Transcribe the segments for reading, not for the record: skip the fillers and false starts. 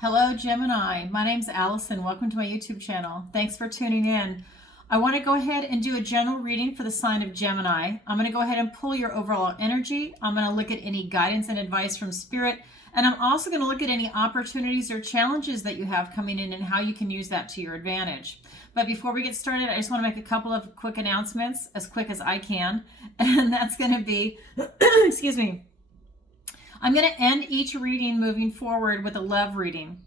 Hello, Gemini. My name's Alison. Welcome to my YouTube channel. Thanks for tuning in. I want to go ahead and do a general reading for the sign of Gemini. I'm going to go ahead and pull your overall energy. I'm going to look at any guidance and advice from Spirit. And I'm also going to look at any opportunities or challenges that you have coming in and how you can use that to your advantage. But before we get started, I just want to make a couple of quick announcements, as quick as I can. And that's going to be, excuse me, I'm going to end each reading moving forward with a love reading.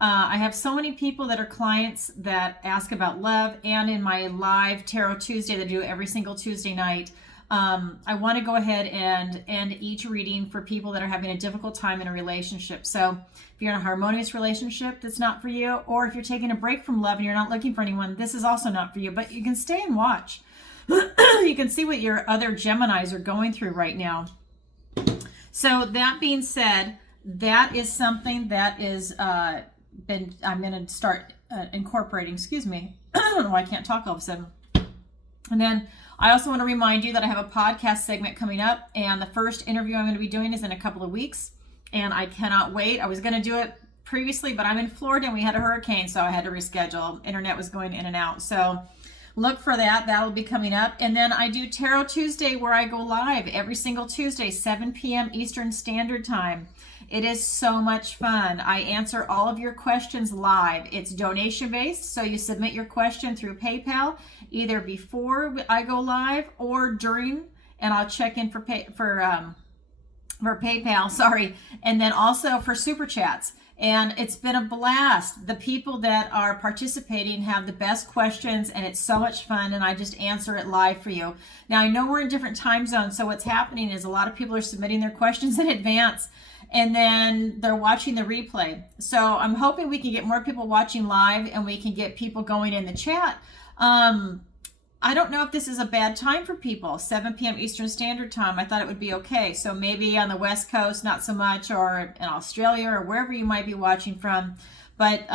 I have so many people that are clients that ask about love, and in my live Tarot Tuesday that I do every single Tuesday night, I want to go ahead and end each reading for people that are having a difficult time in a relationship. So if you're in a harmonious relationship, that's not for you, or if you're taking a break from love and you're not looking for anyone, this is also not for you, but you can stay and watch. You can see what your other Geminis are going through right now. So that being said, that is something that is I'm going to start incorporating. Excuse me. I don't know why I can't talk all of a sudden. And then I also want to remind you that I have a podcast segment coming up, and the first interview I'm going to be doing is in a couple of weeks, and I cannot wait. I was going to do it previously, but I'm in Florida and we had a hurricane, so I had to reschedule. Internet was going in and out. So look for that. That'll be coming up. And then I do Tarot Tuesday, where I go live every single Tuesday, 7 p.m. Eastern Standard Time. It is so much fun. I answer all of your questions live. It's donation based, so you submit your question through PayPal, either before I go live or during, and I'll check in for PayPal, sorry, and then also for Super Chats. And it's been a blast. The people that are participating have the best questions, and it's so much fun, and I just answer it live for you. Now, I know we're in different time zones, so what's happening is a lot of people are submitting their questions in advance, and then they're watching the replay. So I'm hoping we can get more people watching live, and we can get people going in the chat. I don't know if this is a bad time for people. 7 p.m. Eastern Standard Time, I thought it would be okay. So maybe on the West Coast, not so much, or in Australia, or wherever you might be watching from. But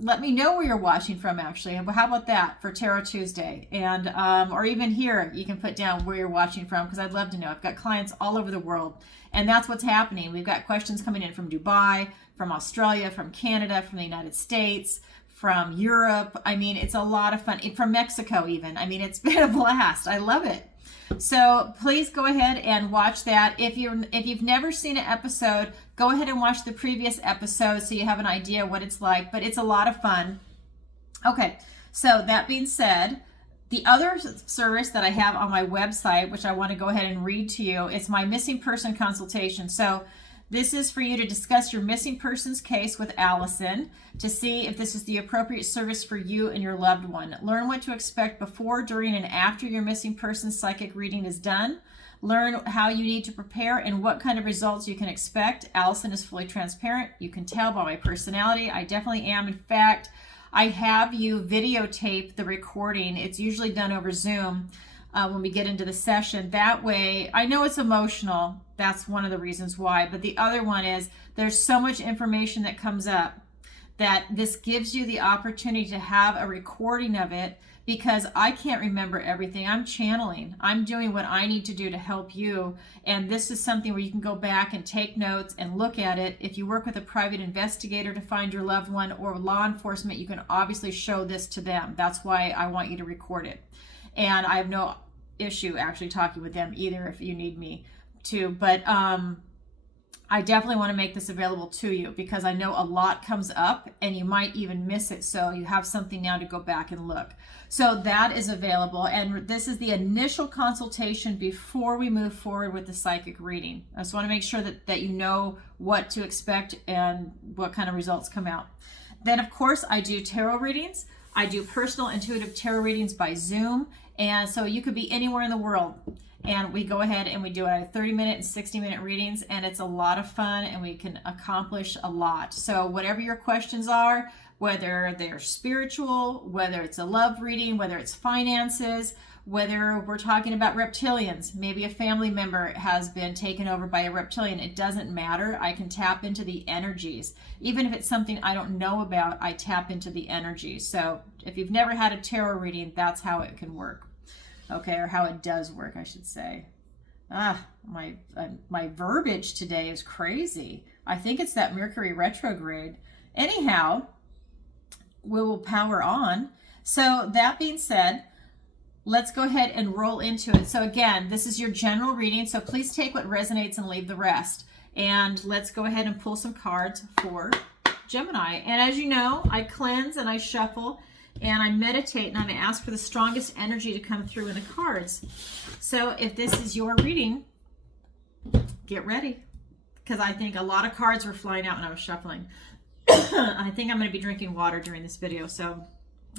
let me know where you're watching from, actually. How about that for Tarot Tuesday? And or even here, you can put down where you're watching from, because I'd love to know. I've got clients all over the world, and that's what's happening. We've got questions coming in from Dubai, from Australia, from Canada, from the United States, from Europe. I mean, it's a lot of fun. From Mexico even. I mean, it's been a blast. I love it. So please go ahead and watch that. If you've never seen an episode, go ahead and watch the previous episode so you have an idea what it's like, but it's a lot of fun. Okay, so that being said, the other service that I have on my website, which I want to go ahead and read to you, is my missing person consultation. So this is for you to discuss your missing persons case with Alison to see if this is the appropriate service for you and your loved one. Learn what to expect before, during, and after your missing persons psychic reading is done. Learn how you need to prepare and what kind of results you can expect. Alison is fully transparent. You can tell by my personality. I definitely am. In fact, I have you videotape the recording. It's usually done over Zoom. When we get into the session. That way, I know it's emotional. That's one of the reasons why. But the other one is there's so much information that comes up that this gives you the opportunity to have a recording of it, because I can't remember everything. I'm channeling. I'm doing what I need to do to help you. And this is something where you can go back and take notes and look at it. If you work with a private investigator to find your loved one, or law enforcement, you can obviously show this to them. That's why I want you to record it. And I have no issue actually talking with them either if you need me to. But I definitely want to make this available to you, because I know a lot comes up and you might even miss it. So you have something now to go back and look. So that is available. And this is the initial consultation before we move forward with the psychic reading. I just want to make sure that you know what to expect and what kind of results come out. Then, of course, I do tarot readings. I do personal intuitive tarot readings by Zoom. And so you could be anywhere in the world. And we go ahead and we do a 30-minute and 60-minute readings, and it's a lot of fun, and we can accomplish a lot. So whatever your questions are, whether they're spiritual, whether it's a love reading, whether it's finances, whether we're talking about reptilians, maybe a family member has been taken over by a reptilian, it doesn't matter. I can tap into the energies. Even if it's something I don't know about, I tap into the energies. So if you've never had a tarot reading, that's how it can work. Okay, or how it does work, I should say. My verbiage today is crazy. I think it's that Mercury retrograde. anyhow, we will power on. So that being said, let's go ahead and roll into it. So again, this is your general reading, so please take what resonates and leave the rest. And let's go ahead and pull some cards for Gemini. And as you know, I cleanse and I shuffle and I meditate and I ask for the strongest energy to come through in the cards. So if this is your reading, get ready, because I think a lot of cards were flying out when I was shuffling. I think I'm going to be drinking water during this video, so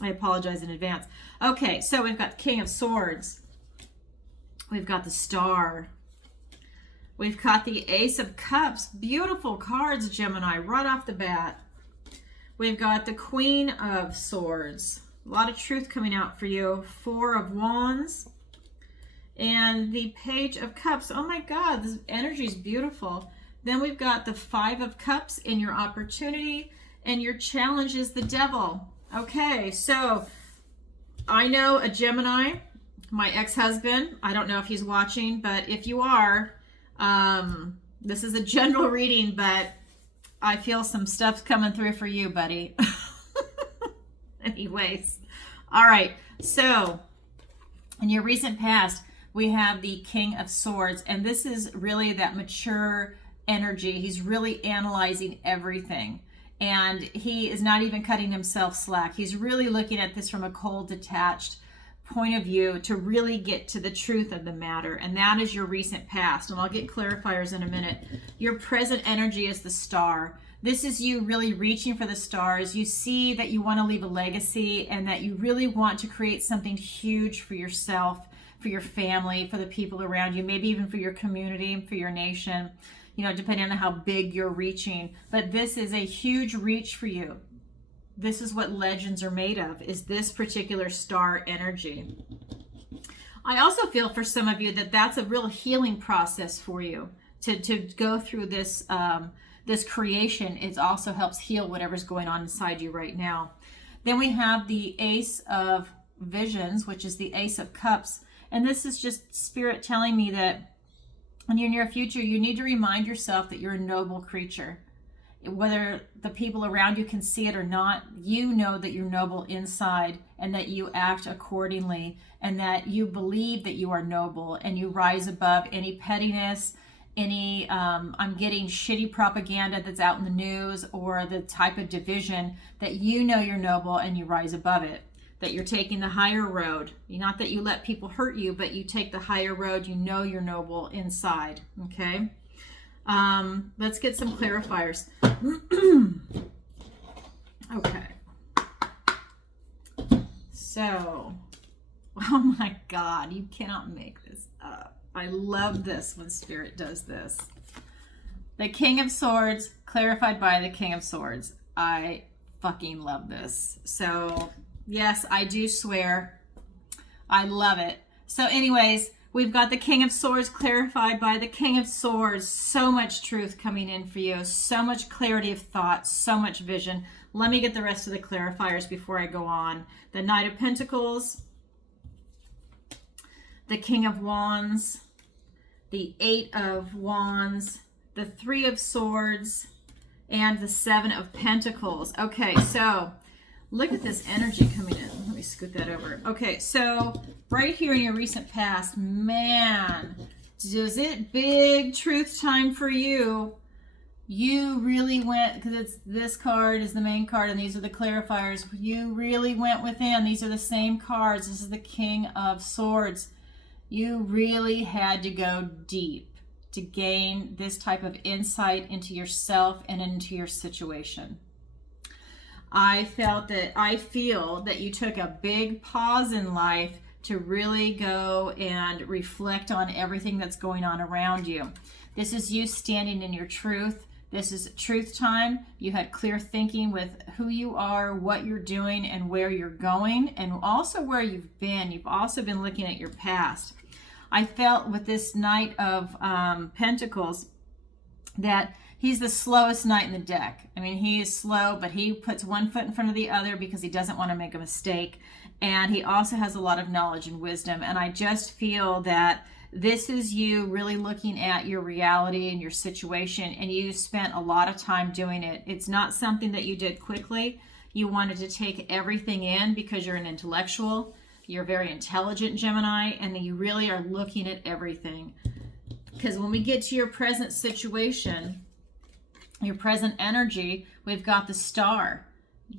I apologize in advance. Okay, so we've got King of Swords. We've got the Star. We've got the Ace of Cups. Beautiful cards, Gemini, right off the bat. We've got the Queen of Swords. A lot of truth coming out for you. Four of Wands. And the Page of Cups. Oh my God, this energy is beautiful. Then we've got the Five of Cups in your opportunity. And your challenge is the Devil. Okay, so I know a Gemini, my ex-husband. I don't know if he's watching, but if you are, this is a general reading, but I feel some stuff's coming through for you, buddy. Anyways, all right. So in your recent past, we have the King of Swords, and this is really that mature energy. He's really analyzing everything, and he is not even cutting himself slack. He's really looking at this from a cold, detached point of view to really get to the truth of the matter, and that is your recent past. And I'll get clarifiers in a minute. Your present energy is the Star. This is you really reaching for the stars. You see that you want to leave a legacy and that you really want to create something huge for yourself, for your family, for the people around you, maybe even for your community, for your nation, you know, depending on how big you're reaching. But this is a huge reach for you. This is what legends are made of, is this particular star energy. I also feel for some of you that that's a real healing process for you to go through this this creation. It also helps heal whatever's going on inside you right now. Then we have the Ace of Visions, which is the Ace of Cups. And this is just Spirit telling me that in your near future, you need to remind yourself that you're a noble creature. Whether the people around you can see it or not, you know that you're noble inside and that you act accordingly and that you believe that you are noble and you rise above any pettiness, any I'm getting shitty propaganda that's out in the news or the type of division, that you know you're noble and you rise above it, that you're taking the higher road. Not that you let people hurt you, but you take the higher road. You know you're noble inside, okay? Let's get some clarifiers. Okay. So, oh my God, you cannot make this up. I love this when Spirit does this. The King of Swords, clarified by the King of Swords. I fucking love this. So, yes, I do swear. I love it. So anyways, we've got the King of Swords clarified by the King of Swords. So much truth coming in for you. So much clarity of thought. So much vision. Let me get the rest of the clarifiers before I go on. The Knight of Pentacles. The King of Wands. The Eight of Wands. The Three of Swords. And the Seven of Pentacles. Okay, so look at this energy coming in. Let me scoot that over. Okay, so right here in your recent past, man, is it big truth time for you? You really went, because it's this card is the main card and these are the clarifiers. You really went within. These are the same cards. This is the King of Swords. You really had to go deep to gain this type of insight into yourself and into your situation. I feel that you took a big pause in life to really go and reflect on everything that's going on around you. This is you standing in your truth. This is truth time. You had clear thinking with who you are, what you're doing, and where you're going, and also where you've been. You've also been looking at your past. I felt with this Knight of Pentacles that he's the slowest knight in the deck. I mean, he is slow, but he puts one foot in front of the other because he doesn't want to make a mistake. And he also has a lot of knowledge and wisdom. And I just feel that This is you really looking at your reality and your situation, and you spent a lot of time doing it. It's not something that you did quickly. You wanted to take everything in because you're an intellectual. You're very intelligent, Gemini, and you really are looking at everything. Because when we get to your present situation, your present energy, we've got the Star.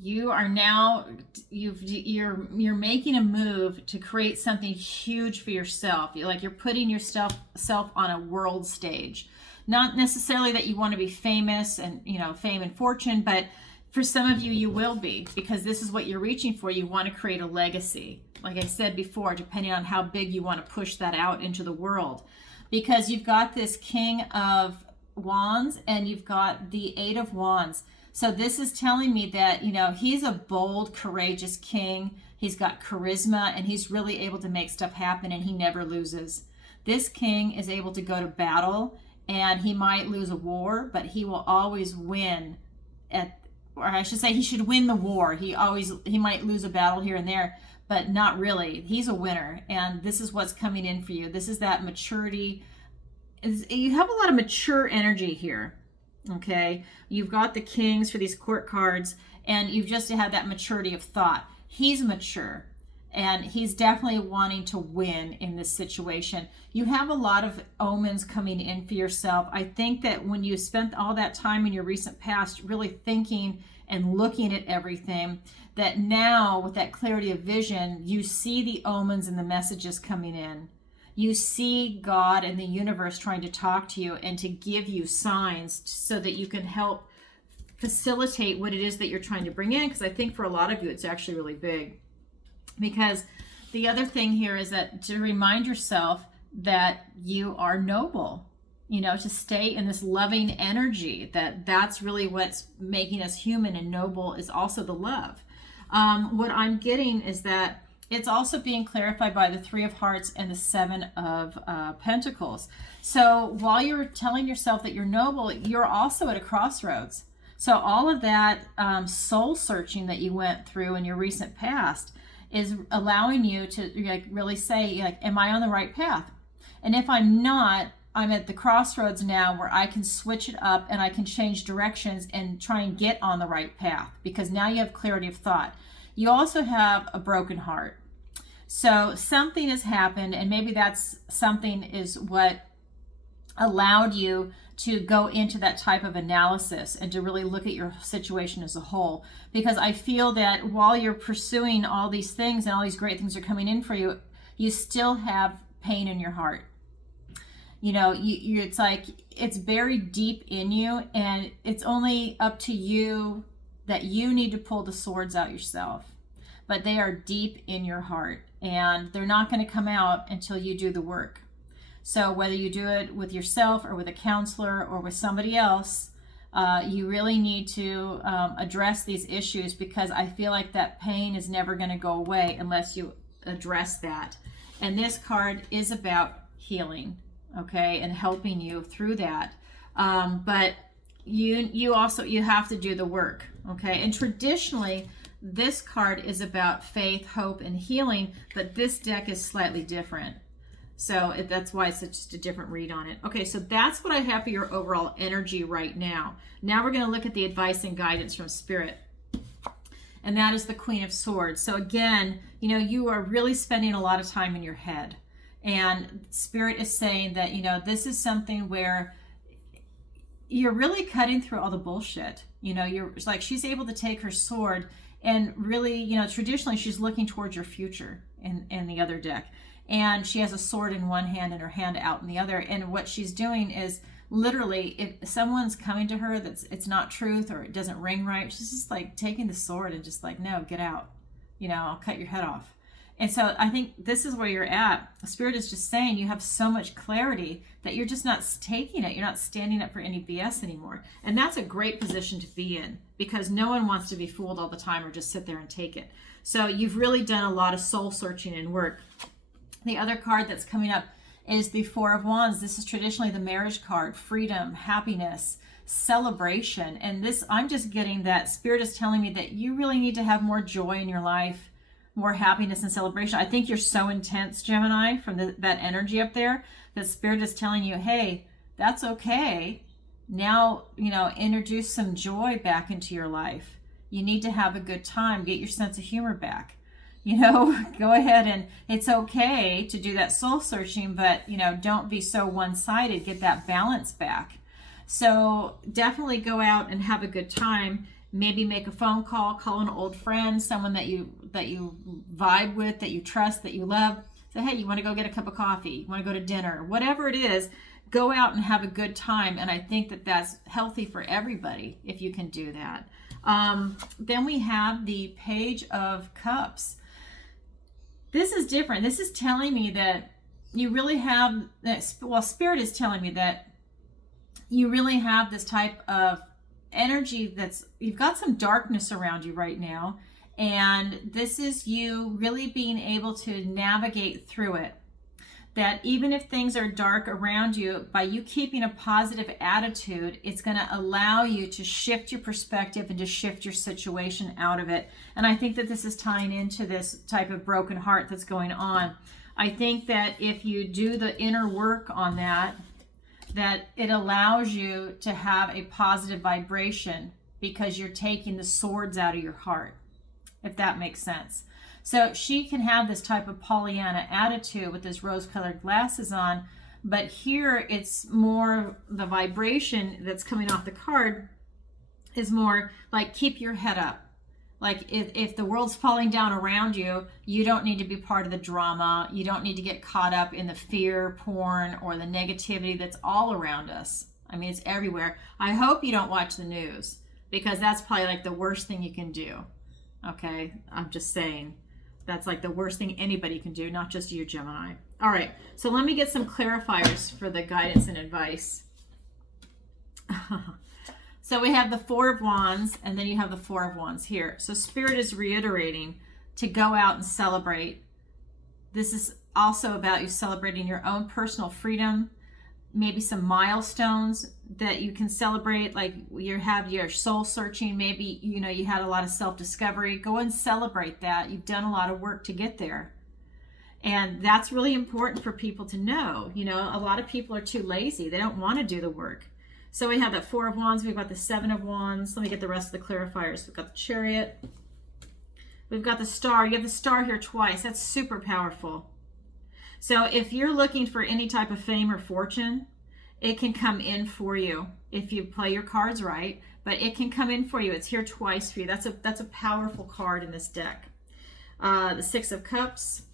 You are now, you're making a move to create something huge for yourself. You're putting yourself on a world stage. Not necessarily that you want to be famous and, fame and fortune, but for some of you, you will be, because this is what you're reaching for. You want to create a legacy. Like I said before, depending on how big you want to push that out into the world. Because you've got this King of Wands and you've got the Eight of Wands. So this is telling me that, he's a bold, courageous king. He's got charisma and he's really able to make stuff happen, and he never loses. This king is able to go to battle, and he might lose a war, but he will always win or I should say he should win the war. He might lose a battle here and there, but not really. He's a winner, and this is what's coming in for you. This is that maturity. You have a lot of mature energy here, okay? You've got the kings for these court cards, and you've just had that maturity of thought. He's mature, and he's definitely wanting to win in this situation. You have a lot of omens coming in for yourself. I think that when you spent all that time in your recent past really thinking and looking at everything, that now with that clarity of vision, you see the omens and the messages coming in. You see God and the universe trying to talk to you and to give you signs so that you can help facilitate what it is that you're trying to bring in. Because I think for a lot of you, it's actually really big. Because the other thing here is that to remind yourself that you are noble, to stay in this loving energy, that's really what's making us human, and noble is also the love. What I'm getting is that it's also being clarified by the Three of Hearts and the Seven of Pentacles. So while you're telling yourself that you're noble, you're also at a crossroads. So all of that soul searching that you went through in your recent past is allowing you to really say, am I on the right path? And if I'm not, I'm at the crossroads now where I can switch it up and I can change directions and try and get on the right path, because now you have clarity of thought. You also have a broken heart. So something has happened, and maybe that's something is what allowed you to go into that type of analysis and to really look at your situation as a whole. Because I feel that while you're pursuing all these things and all these great things are coming in for you, you still have pain in your heart. It's like it's buried deep in you, and it's only up to you that you need to pull the swords out yourself. But they are deep in your heart, and they're not going to come out until you do the work. So whether you do it with yourself or with a counselor or with somebody else, you really need to address these issues, because I feel like that pain is never going to go away unless you address that. And this card is about healing, okay, and helping you through that. But you have to do the work, okay? And traditionally, this card is about faith, hope, and healing, but this deck is slightly different. So that's why it's just a different read on it. Okay, so that's what I have for your overall energy right now. Now we're going to look at the advice and guidance from Spirit. And that is the Queen of Swords. So again, you are really spending a lot of time in your head. And Spirit is saying that, this is something where you're really cutting through all the bullshit. It's like she's able to take her sword and really, traditionally she's looking towards your future in the other deck. And she has a sword in one hand and her hand out in the other. And what she's doing is literally, if someone's coming to her it's not truth or it doesn't ring right, she's just like taking the sword and just like, no, get out. I'll cut your head off. And so I think this is where you're at. Spirit is just saying you have so much clarity that you're just not taking it. You're not standing up for any BS anymore. And that's a great position to be in, because no one wants to be fooled all the time or just sit there and take it. So you've really done a lot of soul searching and work. The other card that's coming up is the Four of Wands. This is traditionally the marriage card, freedom, happiness, celebration. And this, I'm just getting that Spirit is telling me that you really need to have more joy in your life. more happiness and celebration. I think you're so intense, Gemini, from that energy up there, that Spirit is telling you, hey, that's okay. Now, introduce some joy back into your life. You need to have a good time. Get your sense of humor back. Go ahead, and it's okay to do that soul searching, but, don't be so one-sided. Get that balance back. So definitely go out and have a good time. Maybe make a phone call, call an old friend, someone that you vibe with, that you trust, that you love. Say, hey, you want to go get a cup of coffee? You want to go to dinner? Whatever it is, go out and have a good time. And I think that that's healthy for everybody if you can do that. Then we have the Page of Cups. This is different. This is telling me that you really have, Spirit is telling me that you really have this type of energy you've got some darkness around you right now. And this is you really being able to navigate through it. That even if things are dark around you, by you keeping a positive attitude, it's going to allow you to shift your perspective and to shift your situation out of it. And I think that this is tying into this type of broken heart that's going on. I think that if you do the inner work on that it allows you to have a positive vibration, because you're taking the swords out of your heart, if that makes sense. So she can have this type of Pollyanna attitude with this rose-colored glasses on, but here it's more the vibration that's coming off the card is more like, keep your head up. Like if the world's falling down around you, you don't need to be part of the drama. You don't need to get caught up in the fear porn or the negativity that's all around us. I mean, it's everywhere. I hope you don't watch the news, because that's probably like the worst thing you can do. Okay, I'm just saying. That's like the worst thing anybody can do, not just you, Gemini. All right, so let me get some clarifiers for the guidance and advice. So we have the Four of Wands, and then you have the Four of Wands here. So Spirit is reiterating to go out and celebrate. This is also about you celebrating your own personal freedom, maybe some milestones that you can celebrate, like you have your soul searching. Maybe, you had a lot of self-discovery. Go and celebrate that. You've done a lot of work to get there. And that's really important for people to know. A lot of people are too lazy. They don't want to do the work. So we have that Four of Wands. We've got the Seven of Wands. Let me get the rest of the clarifiers. We've got the Chariot. We've got the Star. You have the Star here twice. That's super powerful. So if you're looking for any type of fame or fortune, it can come in for you if you play your cards right, but it can come in for you. It's here twice for you. That's a powerful card in this deck. The Six of Cups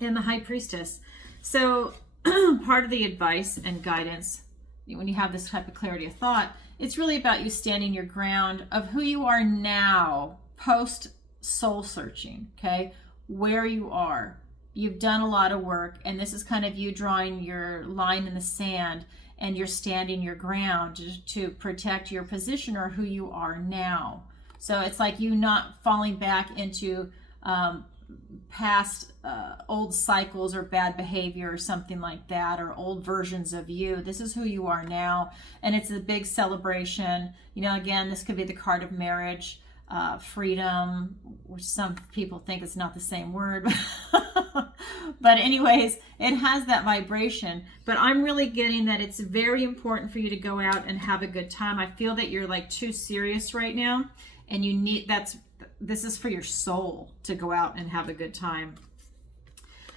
and the High Priestess. So part of the advice and guidance, when you have this type of clarity of thought, it's really about you standing your ground of who you are now, post soul searching, okay? Where you are. You've done a lot of work, and this is kind of you drawing your line in the sand, and you're standing your ground to protect your position or who you are now. So it's like you not falling back into past old cycles or bad behavior or something like that, or old versions of you. This is who you are now, and it's a big celebration. Again, this could be the card of marriage, freedom, which some people think it's not the same word. But anyways, it has that vibration. But I'm really getting that it's very important for you to go out and have a good time. I feel that you're like too serious right now, and this is for your soul to go out and have a good time.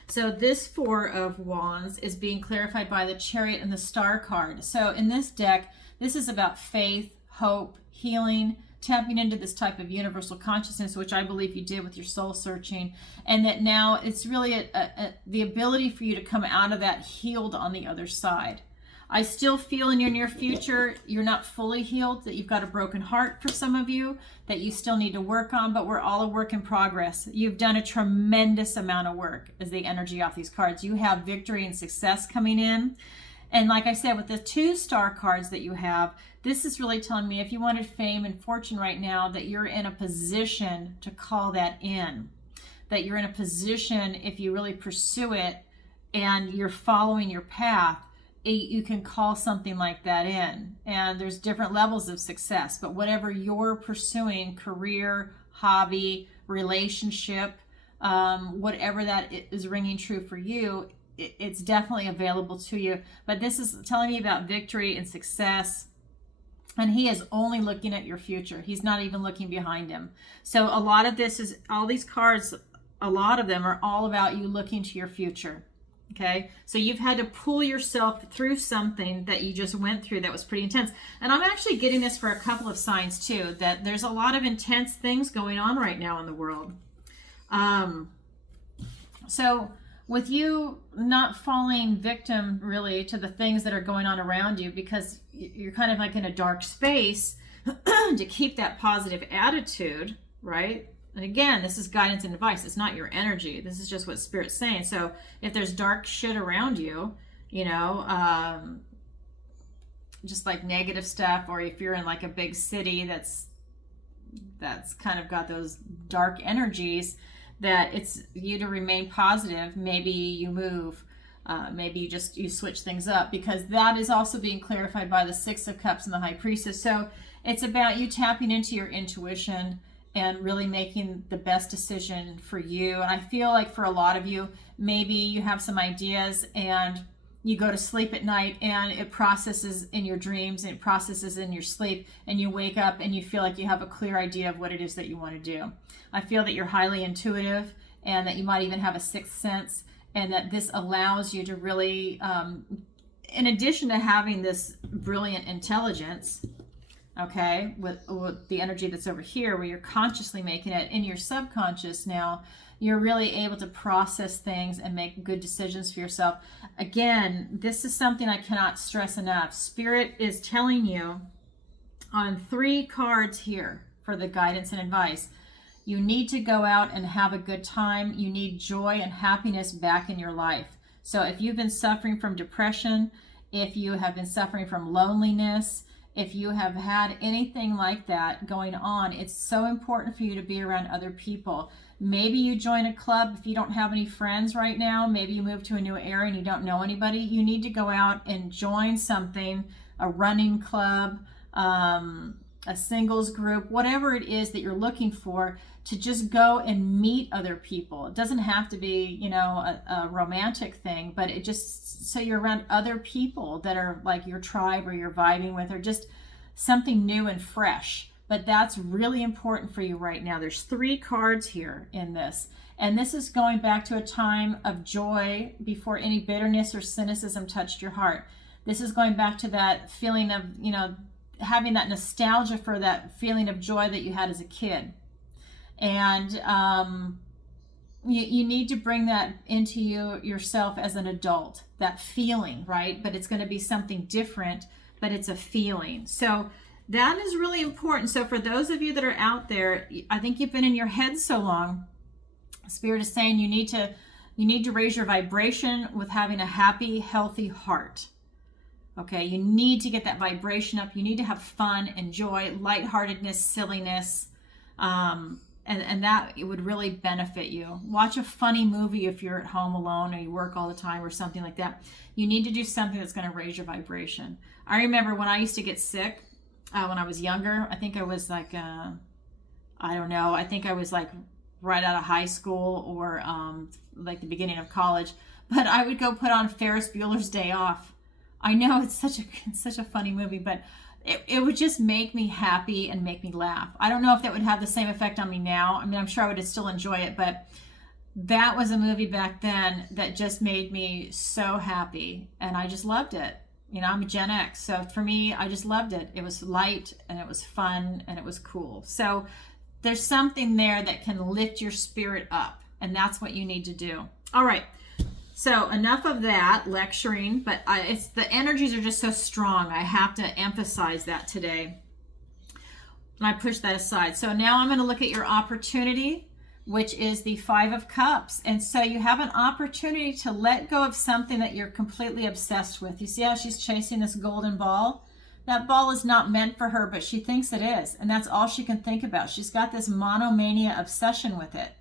So this Four of Wands is being clarified by the Chariot and the Star card. So in this deck, this is about faith, hope, healing, tapping into this type of universal consciousness, which I believe you did with your soul searching, and that now it's really the ability for you to come out of that healed on the other side. I still feel in your near future, you're not fully healed, that you've got a broken heart for some of you, that you still need to work on, but we're all a work in progress. You've done a tremendous amount of work as the energy off these cards. You have victory and success coming in. And like I said, with the 2 star cards that you have, this is really telling me if you wanted fame and fortune right now, that you're in a position to call that in. That you're in a position, if you really pursue it and you're following your path, you can call something like that in. And there's different levels of success, but whatever you're pursuing, career, hobby, relationship, whatever that is ringing true for you, it's definitely available to you. But this is telling me about victory and success. And he is only looking at your future. He's not even looking behind him. So a lot of this is, all these cards, a lot of them are all about you looking to your future. Okay, so you've had to pull yourself through something that you just went through that was pretty intense. And I'm actually getting this for a couple of signs too, that there's a lot of intense things going on right now in the world. So with you not falling victim really to the things that are going on around you, because you're kind of like in a dark space, to keep that positive attitude, right? And again, this is guidance and advice. It's not your energy. This is just what Spirit's saying. So if there's dark shit around you, you know, just like negative stuff, or if you're in like a big city that's kind of got those dark energies, that it's you to remain positive. Maybe you move, maybe you switch things up, because that is also being clarified by the Six of Cups and the High Priestess. So it's about you tapping into your intuition and really making the best decision for you. And I feel like for a lot of you, maybe you have some ideas and you go to sleep at night and it processes in your dreams and it processes in your sleep, and you wake up and you feel like you have a clear idea of what it is that you want to do. I feel that you're highly intuitive, and that you might even have a sixth sense, and that this allows you to really, in addition to having this brilliant intelligence, okay, with the energy that's over here, where you're consciously making it in your subconscious now, you're really able to process things and make good decisions for yourself. Again, this is something I cannot stress enough. Spirit is telling you on 3 cards here for the guidance and advice. You need to go out and have a good time. You need joy and happiness back in your life. So if you've been suffering from depression, if you have been suffering from loneliness, if you have had anything like that going on, it's so important for you to be around other people. Maybe you join a club if you don't have any friends right now. Maybe you move to a new area and you don't know anybody. You need to go out and join something, a running club, a singles group, whatever it is that you're looking for, to just go and meet other people. It doesn't have to be, you know, a romantic thing, but it just, so you're around other people that are like your tribe or you're vibing with, or just something new and fresh. But that's really important for you right now. There's 3 cards here in this. And this is going back to a time of joy before any bitterness or cynicism touched your heart. This is going back to that feeling of, you know, having that nostalgia for that feeling of joy that you had as a kid. And you need to bring that into yourself as an adult, that feeling, right? But it's going to be something different, but it's a feeling. So that is really important. So for those of you that are out there, I think you've been in your head so long. Spirit is saying you need to raise your vibration with having a happy, healthy heart. Okay, you need to get that vibration up. You need to have fun and joy, lightheartedness, silliness, and that it would really benefit you. Watch a funny movie if you're at home alone or you work all the time or something like that. You need to do something that's going to raise your vibration. I remember when I used to get sick when I was younger. I think I was like, I don't know. I think I was like right out of high school or like the beginning of college. But I would go put on Ferris Bueller's Day Off. I know it's such a funny movie, but it would just make me happy and make me laugh. I don't know if that would have the same effect on me now. I mean, I'm sure I would still enjoy it, but that was a movie back then that just made me so happy, and I just loved it. You know, I'm a Gen X, so for me, I just loved it. It was light, and it was fun, and it was cool. So there's something there that can lift your spirit up, and that's what you need to do. All right. So enough of that lecturing, but it's the energies are just so strong. I have to emphasize that today. And I push that aside. So now I'm going to look at your opportunity, which is the 5 of Cups. And so you have an opportunity to let go of something that you're completely obsessed with. You see how she's chasing this golden ball? That ball is not meant for her, but she thinks it is. And that's all she can think about. She's got this monomania obsession with it.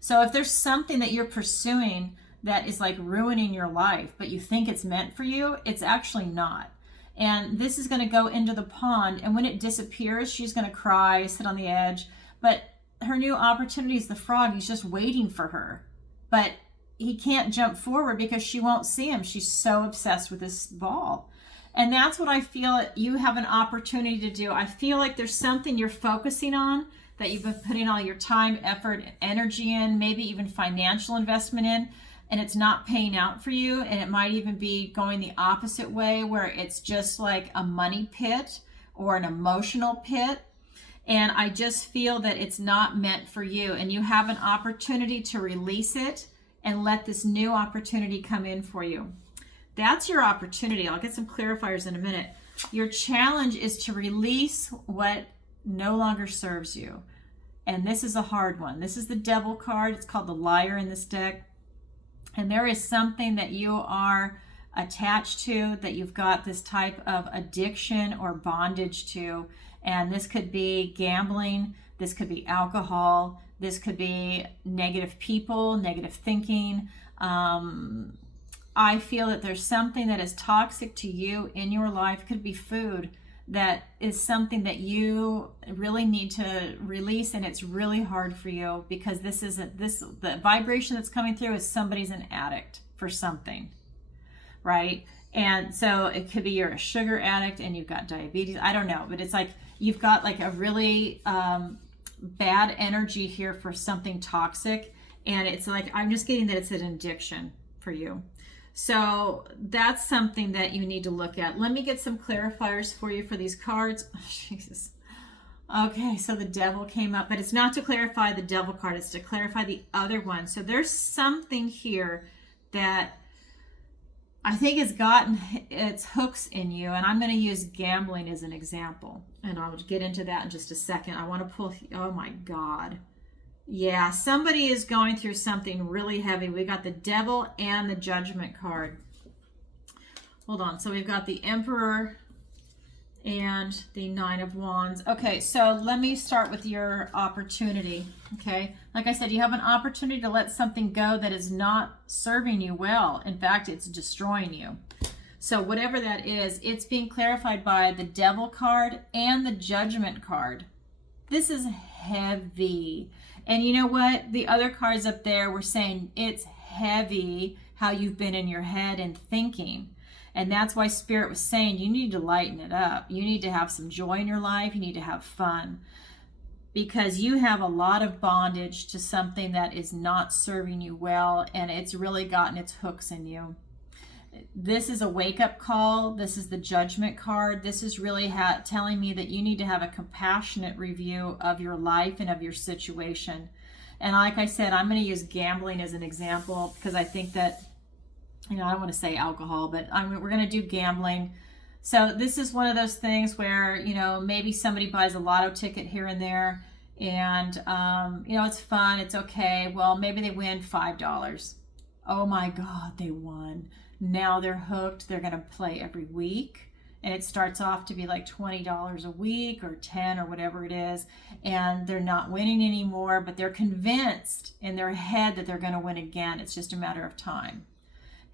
So if there's something that you're pursuing that is like ruining your life, but you think it's meant for you, it's actually not. And this is going to go into the pond, and when it disappears, she's going to cry, sit on the edge. But her new opportunity is the frog. He's just waiting for her, but he can't jump forward because she won't see him. She's so obsessed with this ball. And that's what I feel you have an opportunity to do. I feel like there's something you're focusing on that you've been putting all your time, effort, energy in, maybe even financial investment in, and it's not paying out for you. And it might even be going the opposite way, where it's just like a money pit or an emotional pit. And I just feel that it's not meant for you, and you have an opportunity to release it and let this new opportunity come in for you. That's your opportunity. I'll get some clarifiers in a minute. Your challenge is to release what no longer serves you. And this is a hard one. This is the Devil card. It's called the Liar in this deck. And there is something that you are attached to, that you've got this type of addiction or bondage to. And this could be gambling. This could be alcohol. This could be negative people, negative thinking. I feel that there's something that is toxic to you in your life. It could be food, that is something that you really need to release, and it's really hard for you because the vibration that's coming through is somebody's an addict for something, right? And so it could be you're a sugar addict and you've got diabetes. I don't know, but it's like you've got like a really bad energy here for something toxic, and it's like I'm just getting that it's an addiction for you. So that's something that you need to look at. Let me get some clarifiers for you for these cards. Oh, Jesus. Okay, so the Devil came up, but it's not to clarify the Devil card, it's to clarify the other one. So there's something here that I think has gotten its hooks in you, and I'm going to use gambling as an example, and I'll get into that in just a second. I want to pull, oh my God. Yeah, somebody is going through something really heavy. We got the Devil and the Judgment card. Hold on. So we've got the Emperor and the Nine of Wands. Okay, so let me start with your opportunity. Okay, like I said, you have an opportunity to let something go that is not serving you well. In fact, it's destroying you. So whatever that is, it's being clarified by the Devil card and the Judgment card. This is heavy. And you know what? The other cards up there were saying it's heavy how you've been in your head and thinking. And that's why Spirit was saying you need to lighten it up. You need to have some joy in your life. You need to have fun. Because you have a lot of bondage to something that is not serving you well, and it's really gotten its hooks in you. This is a wake-up call. This is the Judgment card. This is really telling me that you need to have a compassionate review of your life and of your situation. And like I said, I'm going to use gambling as an example because I think that, I don't want to say alcohol, but we're going to do gambling. So this is one of those things where, maybe somebody buys a lotto ticket here and there, and, it's fun, it's okay. Well, maybe they win $5. Oh my God, they won. Now they're hooked. They're going to play every week, and it starts off to be like $20 a week or $10 or whatever it is, and they're not winning anymore, but they're convinced in their head that they're going to win again. It's just a matter of time.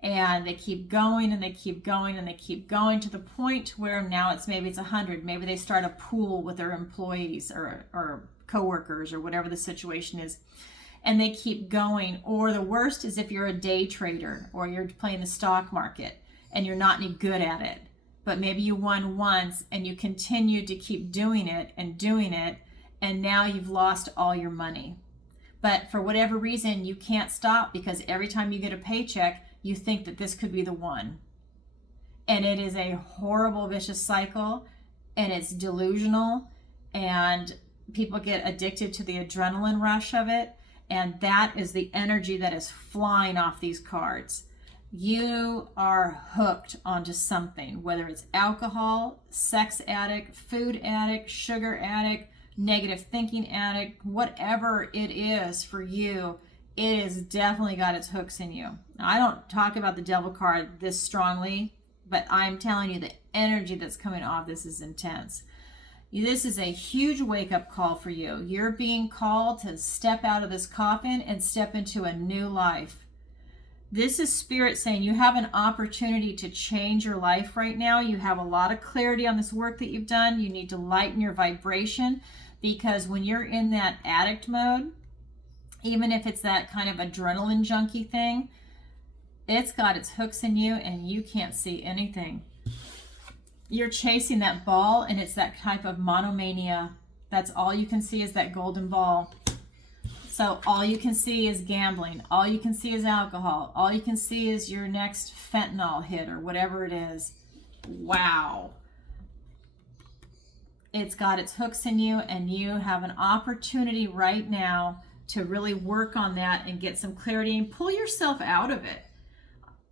And they keep going and they keep going and they keep going to the point where now maybe it's 100. Maybe they start a pool with their employees or coworkers or whatever the situation is. And they keep going. Or the worst is if you're a day trader or you're playing the stock market and you're not any good at it, but maybe you won once and you continue to keep doing it, and now you've lost all your money. But for whatever reason, you can't stop, because every time you get a paycheck, you think that this could be the one. And it is a horrible, vicious cycle, and it's delusional, and people get addicted to the adrenaline rush of it. And that is the energy that is flying off these cards. You are hooked onto something, whether it's alcohol, sex addict, food addict, sugar addict, negative thinking addict, whatever it is for you, it has definitely got its hooks in you. Now, I don't talk about the Devil card this strongly, but I'm telling you the energy that's coming off this is intense. This is a huge wake-up call for you. You're being called to step out of this coffin and step into a new life. This is Spirit saying you have an opportunity to change your life right now. You have a lot of clarity on this work that you've done. You need to lighten your vibration, because when you're in that addict mode, even if it's that kind of adrenaline junkie thing, it's got its hooks in you and you can't see anything. You're chasing that ball, and it's that type of monomania. That's all you can see is that golden ball. So all you can see is gambling. All you can see is alcohol. All you can see is your next fentanyl hit or whatever it is. Wow. It's got its hooks in you, and you have an opportunity right now to really work on that and get some clarity and pull yourself out of it.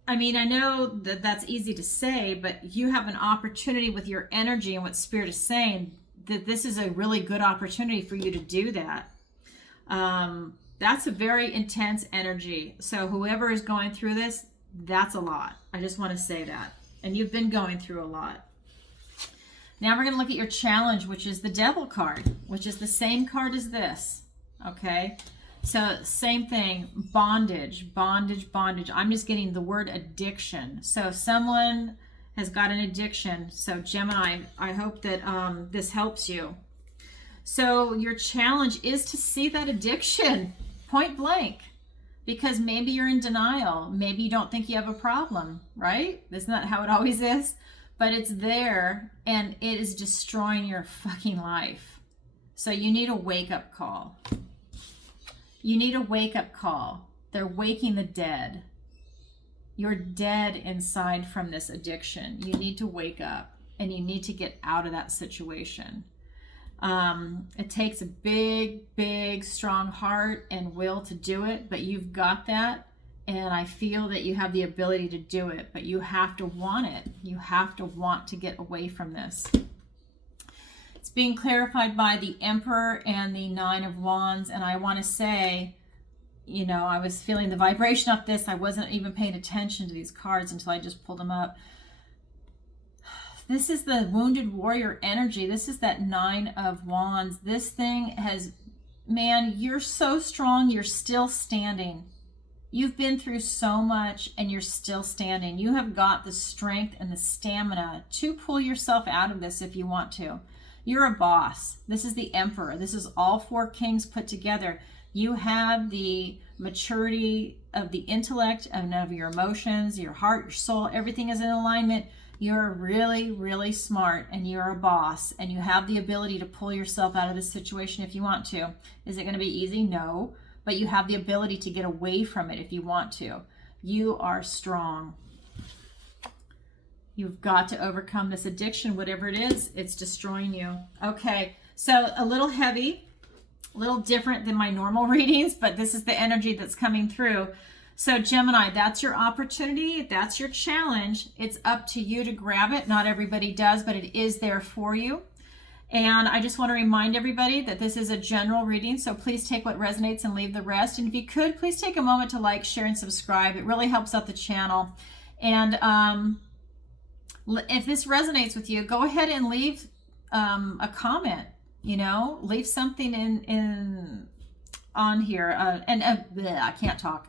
I mean, I know that that's easy to say, but you have an opportunity with your energy and what Spirit is saying, that this is a really good opportunity for you to do that. That's a very intense energy. So whoever is going through this, that's a lot. I just want to say that. And you've been going through a lot. Now we're going to look at your challenge, which is the Devil card, which is the same card as this. Okay. So same thing, bondage, bondage, bondage. I'm just getting the word addiction. So someone has got an addiction. So Gemini, I hope that this helps you. So your challenge is to see that addiction point blank, because maybe you're in denial. Maybe you don't think you have a problem, right? Isn't that how it always is? But it's there, and it is destroying your fucking life. So you need a wake-up call. You need a wake-up call. They're waking the dead. You're dead inside from this addiction. You need to wake up, and you need to get out of that situation. It takes a big, big, strong heart and will to do it, but you've got that. And I feel that you have the ability to do it, but you have to want it. You have to want to get away from this. It's being clarified by the Emperor and the Nine of Wands. And I want to say, you know, I was feeling the vibration of this. I wasn't even paying attention to these cards until I just pulled them up. This is the wounded warrior energy. This is that Nine of Wands. This thing has, man, you're so strong. You're still standing. You've been through so much and you're still standing. You have got the strength and the stamina to pull yourself out of this if you want to. You're a boss. This is the Emperor. This is all four kings put together. You have the maturity of the intellect and of your emotions, your heart, your soul. Everything is in alignment. You're really, really smart, and you're a boss, and you have the ability to pull yourself out of this situation if you want to. Is it going to be easy? No. But you have the ability to get away from it if you want to. You are strong. You've got to overcome this addiction, whatever it is. It's destroying you. Okay, so a little heavy, a little different than my normal readings, but this is the energy that's coming through. So Gemini, that's your opportunity. That's your challenge. It's up to you to grab it. Not everybody does, but it is there for you. And I just want to remind everybody that this is a general reading, so please take what resonates and leave the rest. And if you could, please take a moment to like, share, and subscribe. It really helps out the channel. And if this resonates with you, go ahead and leave a comment. You know, leave something in on here. I can't talk.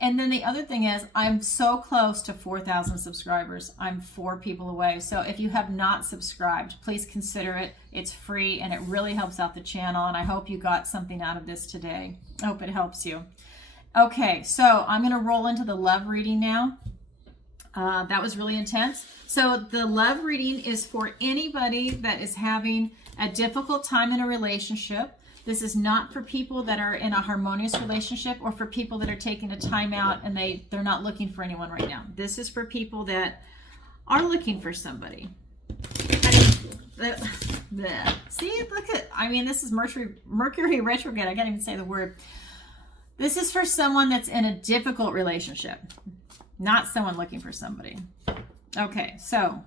And then the other thing is, I'm so close to 4,000 subscribers. I'm 4 people away. So if you have not subscribed, please consider it. It's free and it really helps out the channel. And I hope you got something out of this today. I hope it helps you. Okay, so I'm going to roll into the love reading now. That was really intense. So the love reading is for anybody that is having a difficult time in a relationship. This is not for people that are in a harmonious relationship or for people that are taking a time out and they're not looking for anyone right now. This is for people that are looking for somebody. See, look at, I mean, this is Mercury retrograde. I can't even say the word. This is for someone that's in a difficult relationship, not someone looking for somebody. Okay, so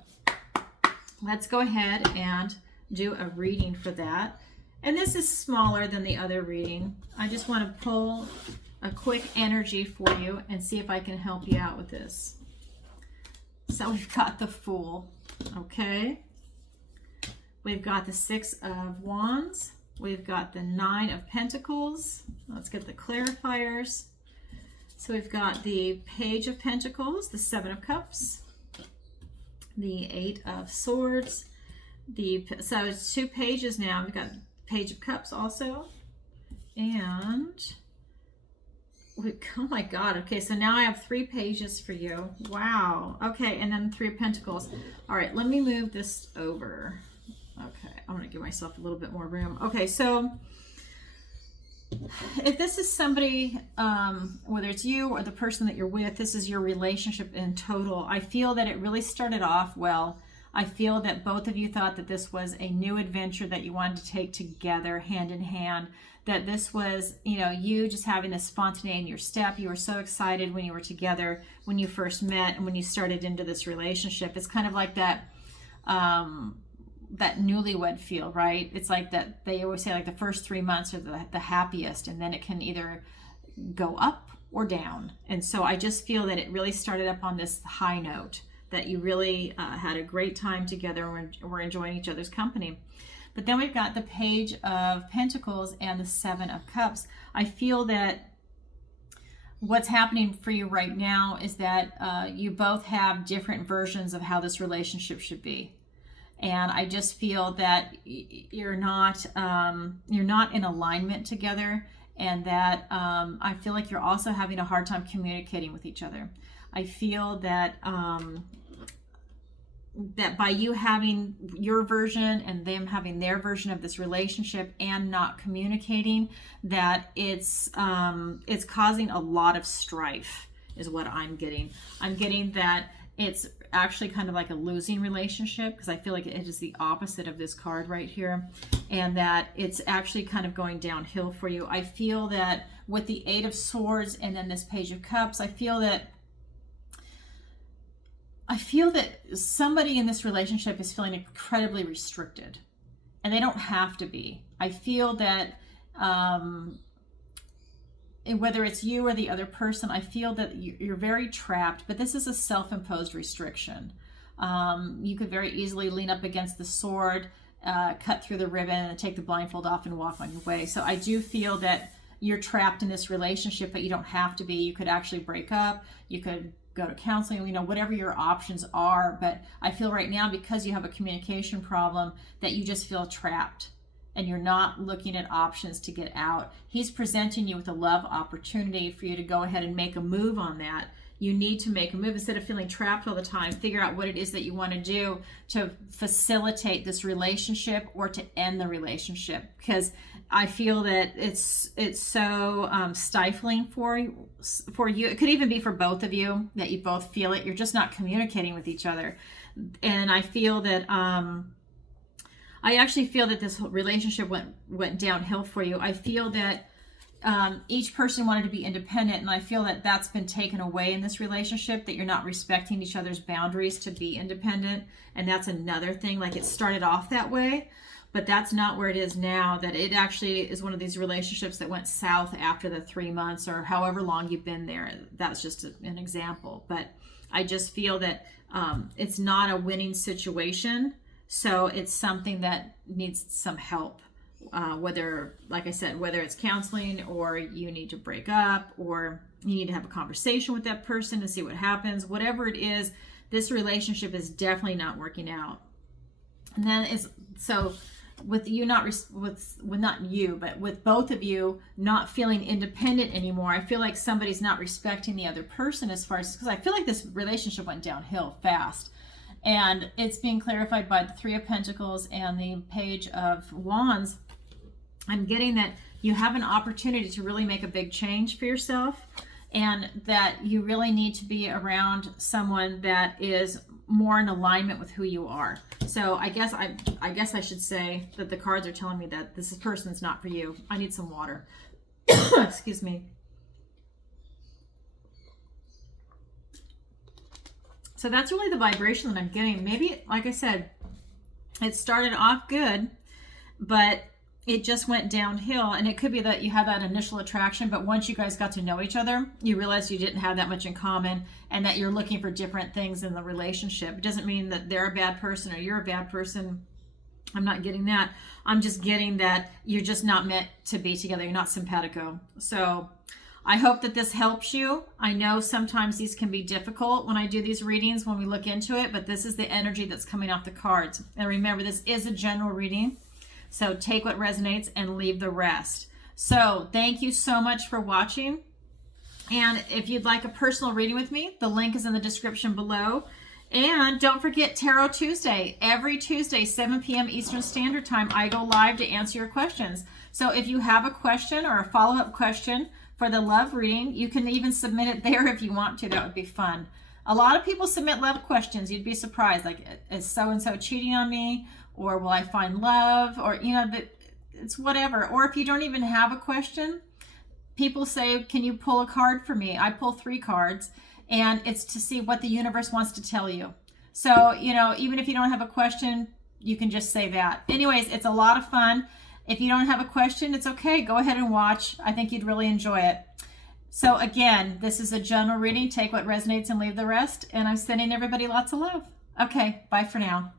let's go ahead and do a reading for that. And this is smaller than the other reading. I just want to pull a quick energy for you and see if I can help you out with this. So we've got the Fool, okay? We've got the Six of Wands. We've got the Nine of Pentacles. Let's get the clarifiers. So we've got the Page of Pentacles, the Seven of Cups, the Eight of Swords, so it's 2 pages now. We've got Page of Cups also, and oh my God. Okay, so now I have 3 pages for you. Wow. Okay, and then 3 of Pentacles. All right, let me move this over. Okay, I'm gonna give myself a little bit more room. Okay, so if this is somebody, whether it's you or the person that you're with, this is your relationship in total. I feel that it really started off well. I feel that both of you thought that this was a new adventure that you wanted to take together, hand in hand, that this was, you know, you just having this spontaneity in your step. You were so excited when you were together, when you first met, and when you started into this relationship. It's kind of like that, that newlywed feel, right? It's like that, they always say like the first 3 months are the happiest, and then it can either go up or down. And so I just feel that it really started up on this high note, that you really had a great time together and we're enjoying each other's company. But then we've got the Page of Pentacles and the Seven of Cups. I feel that what's happening for you right now is that you both have different versions of how this relationship should be. And I just feel that you're not in alignment together, and that I feel like you're also having a hard time communicating with each other. I feel that that by you having your version and them having their version of this relationship and not communicating, that it's causing a lot of strife, is what I'm getting. I'm getting that it's actually kind of like a losing relationship, because I feel like it is the opposite of this card right here, and that it's actually kind of going downhill for you. I feel that with the Eight of Swords and then this Page of Cups, I feel that somebody in this relationship is feeling incredibly restricted, and they don't have to be. I feel that whether it's you or the other person, I feel that you're very trapped, but this is a self-imposed restriction. You could very easily lean up against the sword, cut through the ribbon, and take the blindfold off and walk on your way. So I do feel that you're trapped in this relationship, but you don't have to be. You could actually break up. You could go to counseling, you know, whatever your options are. But I feel right now, because you have a communication problem, that you just feel trapped and you're not looking at options to get out. He's presenting you with a love opportunity for you to go ahead and make a move on that. You need to make a move instead of feeling trapped all the time. Figure out what it is that you want to do to facilitate this relationship or to end the relationship, because I feel that it's so stifling for you. It could even be for both of you, that you both feel it. You're just not communicating with each other. And I feel that I actually feel that this relationship went downhill for you. I feel that each person wanted to be independent, and I feel that that's been taken away in this relationship, that you're not respecting each other's boundaries to be independent. And that's another thing. Like, it started off that way, but that's not where it is now. That it actually is one of these relationships that went south after the 3 months or however long you've been there. That's just an example. But I just feel that it's not a winning situation. So it's something that needs some help. Whether, like I said, whether it's counseling, or you need to break up, or you need to have a conversation with that person to see what happens. Whatever it is, this relationship is definitely not working out. And then with you with both of you not feeling independent anymore, I feel like somebody's not respecting the other person, as far as, because I feel like this relationship went downhill fast. And it's being clarified by the Three of Pentacles and the Page of Wands. I'm getting that you have an opportunity to really make a big change for yourself, and that you really need to be around someone that is more in alignment with who you are. So I guess I should say that the cards are telling me that this person's not for you. I need some water. Excuse me. So that's really the vibration that I'm getting. Maybe, like I said, it started off good, but it just went downhill. And it could be that you had that initial attraction, but once you guys got to know each other, you realized you didn't have that much in common, and that you're looking for different things in the relationship. It doesn't mean that they're a bad person or you're a bad person. I'm not getting that. I'm just getting that you're just not meant to be together. You're not simpatico. So I hope that this helps you. I know sometimes these can be difficult when I do these readings, when we look into it, but this is the energy that's coming off the cards. And remember, this is a general reading. So take what resonates and leave the rest. So thank you so much for watching. And if you'd like a personal reading with me, the link is in the description below. And don't forget Tarot Tuesday. Every Tuesday, 7 p.m. Eastern Standard Time, I go live to answer your questions. So if you have a question or a follow-up question for the love reading, you can even submit it there if you want to. That would be fun. A lot of people submit love questions. You'd be surprised. Like, is so-and-so cheating on me? Or will I find love? Or, you know, it's whatever. Or if you don't even have a question, people say, can you pull a card for me? I pull 3 cards, and it's to see what the universe wants to tell you. So, you know, even if you don't have a question, you can just say that. Anyways, it's a lot of fun. If you don't have a question, it's okay. Go ahead and watch. I think you'd really enjoy it. So again, this is a general reading. Take what resonates and leave the rest. And I'm sending everybody lots of love. Okay, bye for now.